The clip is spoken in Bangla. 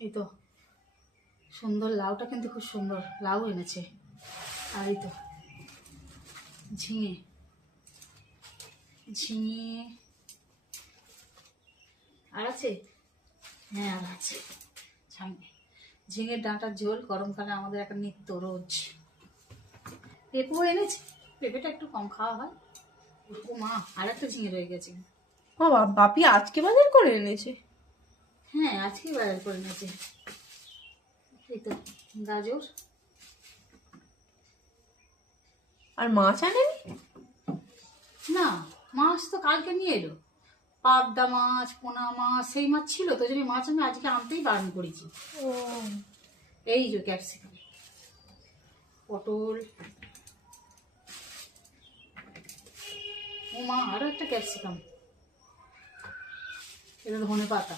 এই তো সুন্দর লাউটা কিন্তু খুব সুন্দর লাউ এনেছে। আর এই তো ঝিঙে ঝিঙে আর আছে, হ্যাঁ আর আছে ঝিঙের ডাঁটার ঝোল গরমকালে আমাদের একটা নিত্য রোজ। পেঁপেও এনেছে, পেঁপেটা একটু কম খাওয়া হয়। ও মা, আর একটা ঝিঙে রয়ে গেছে। বাবা, বাপি আজকে বাজার করে এনেছে? হ্যাঁ আজকেই বাজার করে এনেছে। এই তো গাজর। আর মাছ আনেনি? না, মাছ তো কালকে নিয়ে এলো। পাবদা মাছ, পোনা মাছ, সেই মাছ ছিল তো, যদি মাছ আমি আজকে আনতেই বারণ করেছি। ও, এই যে ক্যাপসিকাম, পটল, ও মা আরো একটা ক্যাপসিকাম, এটা ধনে পাতা।